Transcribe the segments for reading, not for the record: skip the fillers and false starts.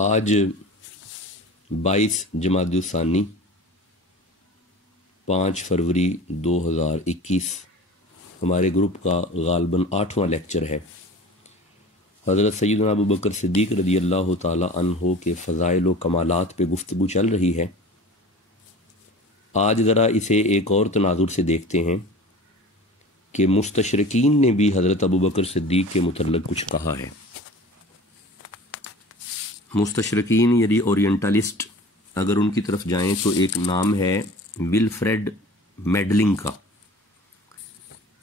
آج 22 جمادی الثانی 5 فروری 2021 ہمارے گروپ کا غالباً 8واں لیکچر ہے۔ حضرت سیدنا ابو بکر صدیق رضی اللہ تعالی عنہ کے فضائل و کمالات پہ گفتگو چل رہی ہے۔ آج ذرا اسے ایک اور تناظر سے دیکھتے ہیں کہ مستشرقین نے بھی حضرت ابو بکر صدیق کے متعلق کچھ کہا ہے۔ مستشرقین یعنی اورینٹلسٹ اگر ان کی طرف جائیں تو ایک نام ہے ولفریڈ میڈلنگ کا۔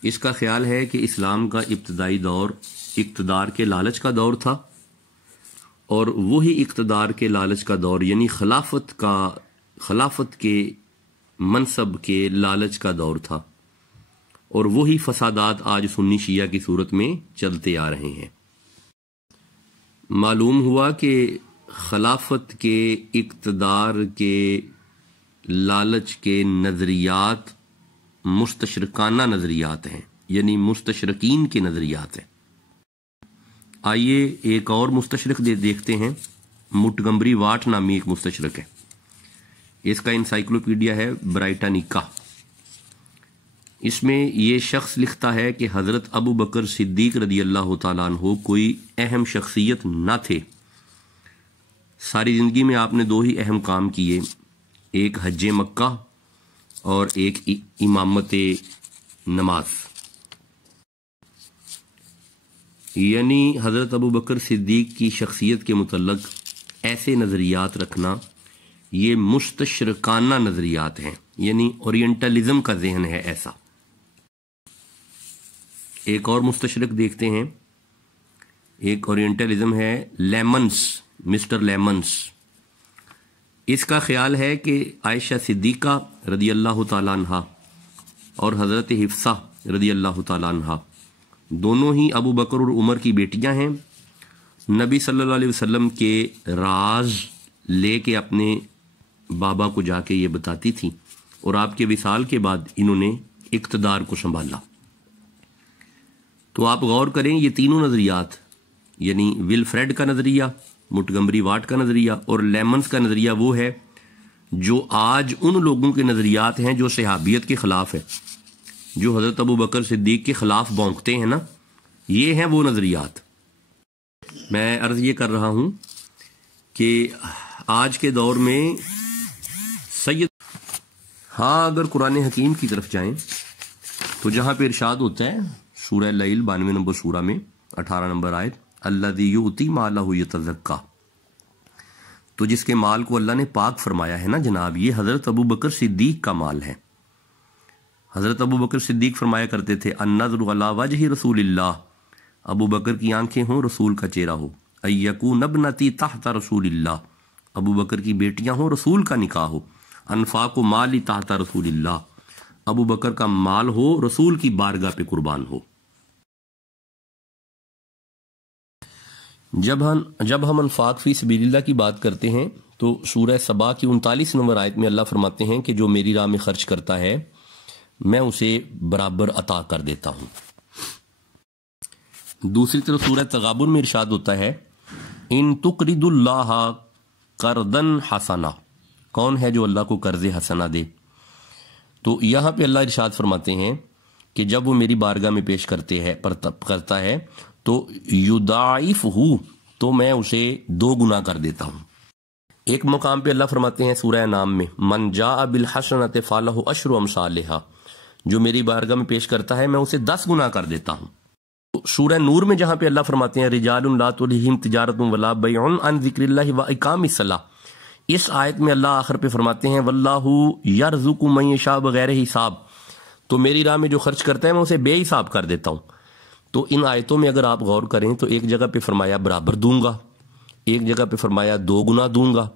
اس کا خیال ہے کہ اسلام کا ابتدائی دور اقتدار کے لالچ کا دور تھا، اور وہی اقتدار کے لالچ کا دور یعنی خلافت کے منصب کے لالچ کا دور تھا، اور وہی فسادات آج سنی شیعہ کی صورت میں چلتے آ رہے ہیں۔ معلوم ہوا کہ خلافت کے اقتدار کے لالچ کے نظریات مستشرقانہ نظریات ہیں، یعنی مستشرقین کے نظریات ہیں۔ آئیے ایک اور مستشرق دیکھتے ہیں۔ مونٹگمری واٹ نامی ایک مستشرق ہے، اس کا انسائکلوپیڈیا ہے برائٹانیکا۔ اس میں یہ شخص لکھتا ہے کہ حضرت ابو بکر صدیق رضی اللہ تعالیٰ عنہ کوئی اہم شخصیت نہ تھے۔ ساری زندگی میں آپ نے 2 ہی اہم کام کیے، ایک حج مکہ اور ایک امامت نماز۔ یعنی حضرت ابو بکر صدیق کی شخصیت کے متعلق ایسے نظریات رکھنا یہ مستشرقانہ نظریات ہیں، یعنی اورینٹلزم کا ذہن ہے ایسا۔ ایک اور مستشرق دیکھتے ہیں، ایک اورینٹلزم ہے لیمنس، مسٹر لیمنس۔ اس کا خیال ہے کہ عائشہ صدیقہ رضی اللہ تعالیٰ عنہ اور حضرت حفصہ رضی اللہ تعالیٰ عنہ دونوں ہی ابو بکر اور عمر کی بیٹیاں ہیں۔ نبی صلی اللہ علیہ وسلم کے راز لے کے اپنے بابا کو جا کے یہ بتاتی تھی، اور آپ کے وصال کے بعد انہوں نے اقتدار کو سنبھالا۔ تو آپ غور کریں، یہ تینوں نظریات یعنی ولفریڈ کا نظریہ، مونٹگمری واٹ کا نظریہ اور لیمنس کا نظریہ وہ ہے جو آج ان لوگوں کے نظریات ہیں جو صحابیت کے خلاف ہے، جو حضرت ابو بکر صدیق کے خلاف بونکتے ہیں نا، یہ ہیں وہ نظریات۔ میں عرض یہ کر رہا ہوں کہ آج کے دور میں اگر قرآن حکیم کی طرف جائیں تو جہاں پہ ارشاد ہوتا ہے سورہ لیل 92 نمبر سورہ میں 18 نمبر آیت، الذی یؤتی مالہ یتزکا، تو جس کے مال کو اللہ نے پاک فرمایا ہے نا جناب، یہ حضرت ابو بکر صدیق کا مال ہے۔ حضرت ابو بکر صدیق فرمایا کرتے تھے النظر علی وجہ رسول اللہ، ابو بکر کی آنکھیں ہوں، رسول کا چہرہ ہو، ایکون ابنتی تحت رسول اللہ، ابو بکر کی بیٹیاں ہوں، رسول کا نکاح ہو، انفاق و مالی تحت رسول اللہ، ابو بکر کا مال ہو، رسول کی بارگاہ پہ قربان ہو۔ جب ہم انفاق فی سبیل اللہ کی بات کرتے ہیں تو سورہ سبا کی 39 نمبر آیت میں اللہ فرماتے ہیں کہ جو میری راہ میں خرچ کرتا ہے میں اسے برابر عطا کر دیتا ہوں۔ دوسری طرف سورہ تغابن میں ارشاد ہوتا ہے ان تقرض اللہ قرضا حسنا، کون ہے جو اللہ کو قرض حسنہ دے؟ تو یہاں پہ اللہ ارشاد فرماتے ہیں کہ جب وہ میری بارگاہ میں پیش کرتا ہے تو یضاعفہ، تو میں اسے 2 گنا کر دیتا ہوں۔ ایک مقام پہ اللہ فرماتے ہیں سورہ انعام میں من جاء بالحسنۃ فلہ عشر امثالھا، جو میری بارگاہ میں پیش کرتا ہے میں اسے 10 گنا کر دیتا ہوں۔ سورہ نور میں جہاں پہ اللہ فرماتے ہیں رجال لا تلہم تجارت ولا بیع عن ذکر اللہ واقام الصلاۃ، اس آیت میں اللہ آخر پہ فرماتے ہیں واللہ یرزق من یشاء بغیر حساب، تو میری راہ میں جو خرچ کرتا ہے میں اسے بے حساب کر دیتا ہوں۔ تو ان آیتوں میں اگر آپ غور کریں تو ایک جگہ پہ فرمایا برابر دوں گا، ایک جگہ پہ فرمایا 2 گنا دوں گا،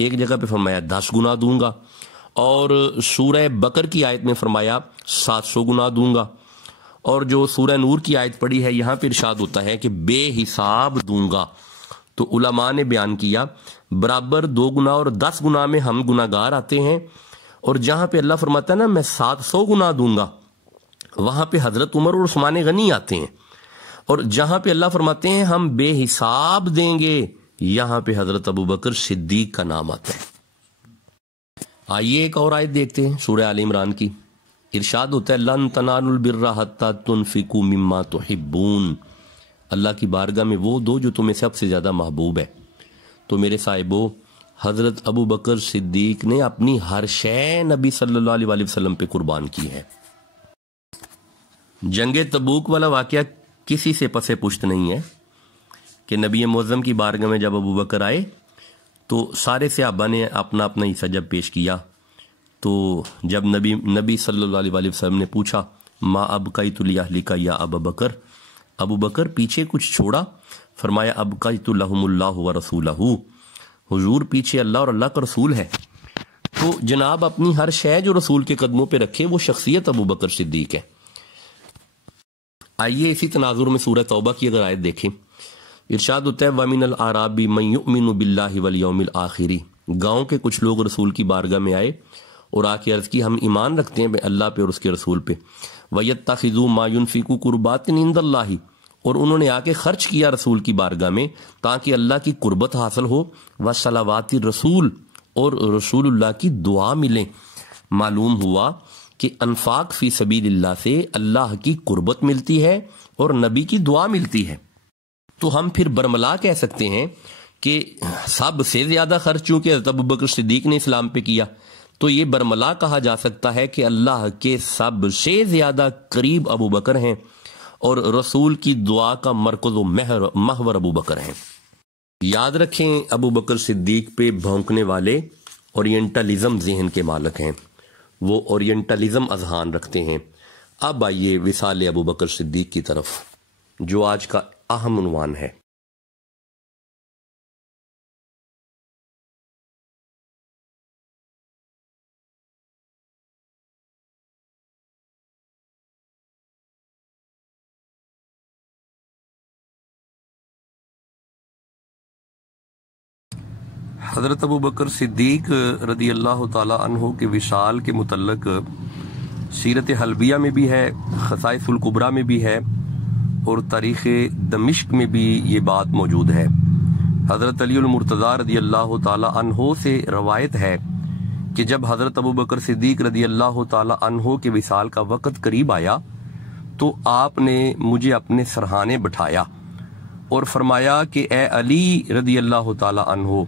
ایک جگہ پہ فرمایا 10 گنا دوں گا، اور سورہ بقر کی آیت میں فرمایا 700 گنا دوں گا، اور جو سورہ نور کی آیت پڑھی ہے یہاں پہ ارشاد ہوتا ہے کہ بے حساب دوں گا۔ تو علماء نے بیان کیا برابر 2 گنا اور 10 گنا میں ہم گناہگار آتے ہیں، اور جہاں پہ اللہ فرماتا ہے نا میں 700 گنا دوں گا، وہاں پہ حضرت عمر اور عثمان غنی آتے ہیں، اور جہاں پہ اللہ فرماتے ہیں ہم بے حساب دیں گے، یہاں پہ حضرت ابو بکر صدیق کا نام آتا ہے۔ آئیے ایک اور آیت دیکھتے ہیں سورہ آل عمران کی، ارشاد ہوتا ہے لن تنالوا البر حتی تنفقوا مما تحبون، اللہ کی بارگاہ میں وہ دو جو تمہیں سب سے زیادہ محبوب ہے۔ تو میرے صاحبو، حضرت ابو بکر صدیق نے اپنی ہر شے نبی صلی اللہ علیہ وآلہ وسلم پہ قربان کی ہے۔ جنگ تبوک والا واقعہ کسی سے پس پشت نہیں ہے کہ نبی معظم کی بارگاہ میں جب ابو بکر آئے تو سارے صحابہ نے اپنا اپنا حصہ جب پیش کیا، تو جب نبی صلی اللہ علیہ وآلہ وسلم نے پوچھا ما ابقیت لأہلک یا ابا بکر، ابو بکر پیچھے کچھ چھوڑا؟ فرمایا ابقیت لہم اللہ ورسولہ، حضور پیچھے اللہ اور اللہ کا رسول ہے۔ تو جناب اپنی ہر شے جو رسول کے قدموں پہ رکھے وہ شخصیت ابو بکر صدیق ہے۔ آئیے اسی تناظر میں سورہ توبہ کی اگر آیت دیکھیں، ارشاد ہوتا ہے وَمِنَ الْأَعْرَابِ مَن يُؤْمِنُ بِاللَّهِ وَالْيَوْمِ الْآخِرِ، گاؤں کے کچھ لوگ رسول کی بارگاہ میں آئے اور آ کے عرض کی ہم ایمان رکھتے ہیں اللہ پہ اور اس کے رسول پہ، وَيَتَّخِذُوا مَا يُنْفِقُوا قُرْبَاتٍ عِندَ اللَّهِ، اور انہوں نے آ کے خرچ کیا رسول کی بارگاہ میں تاکہ اللہ کی قربت حاصل ہو، وَصَلَوَاتِ الرَّسُول، اور رسول اللہ کی دعا ملیں۔ معلوم ہوا کہ انفاق فی سبیل اللہ سے اللہ کی قربت ملتی ہے اور نبی کی دعا ملتی ہے۔ تو ہم پھر برملا کہہ سکتے ہیں کہ سب سے زیادہ خرچ چونکہ حضرت ابو بکر صدیق نے اسلام پہ کیا، تو یہ برملا کہا جا سکتا ہے کہ اللہ کے سب سے زیادہ قریب ابو بکر ہیں اور رسول کی دعا کا مرکز و محور ابو بکر ہیں۔ یاد رکھیں ابو بکر صدیق پہ بھونکنے والے اورینٹلزم ذہن کے مالک ہیں، وہ اورینٹلزم اذہان رکھتے ہیں۔ اب آئیے وصال ابو بکر صدیق کی طرف جو آج کا اہم عنوان ہے۔ حضرت ابو بکر صدیق رضی اللہ تعالی عنہ کے وصال کے متعلق سیرت حلبیہ میں بھی ہے، خصائص الکبریٰ میں بھی ہے، اور تاریخ دمشق میں بھی یہ بات موجود ہے۔ حضرت علی المرتضیٰ رضی اللہ تعالی عنہ سے روایت ہے کہ جب حضرت ابو بکر صدیق رضی اللہ تعالی عنہ کے وصال کا وقت قریب آیا تو آپ نے مجھے اپنے سرہانے بٹھایا اور فرمایا کہ اے علی رضی اللہ تعالی عنہ،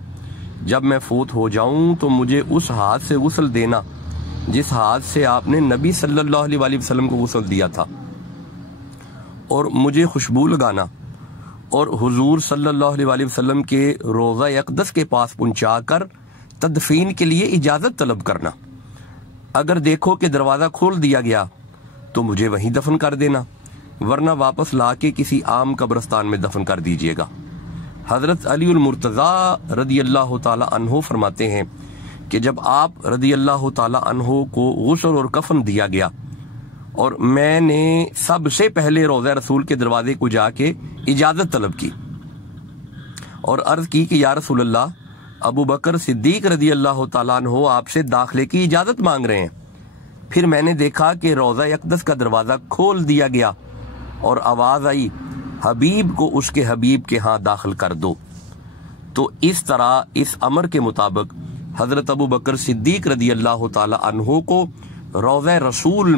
جب میں فوت ہو جاؤں تو مجھے اس ہاتھ سے غسل دینا جس ہاتھ سے آپ نے نبی صلی اللہ علیہ وآلہ وسلم کو غسل دیا تھا، اور مجھے خوشبو لگانا اور حضور صلی اللہ علیہ وآلہ وسلم کے روضہ اقدس کے پاس پہنچا کر تدفین کے لیے اجازت طلب کرنا۔ اگر دیکھو کہ دروازہ کھول دیا گیا تو مجھے وہیں دفن کر دینا، ورنہ واپس لا کے کسی عام قبرستان میں دفن کر دیجیے گا۔ حضرت علی المرتضیٰ رضی اللہ تعالی عنہ فرماتے ہیں کہ جب آپ رضی اللہ تعالی عنہ کو غسل اور کفن دیا گیا اور میں نے سب سے پہلے روضہ رسول کے دروازے کو جا کے اجازت طلب کی اور عرض کی کہ یا رسول اللہ، ابو بکر صدیق رضی اللہ تعالیٰ عنہ آپ سے داخلے کی اجازت مانگ رہے ہیں۔ پھر میں نے دیکھا کہ روضہ اقدس کا دروازہ کھول دیا گیا اور آواز آئی حبیب کو اس کے حبیب کے ہاں داخل کر دو۔ تو اس طرح اس امر کے مطابق حضرت ابو بکر صدیق رضی اللہ تعالی عنہ کو روضہ رسول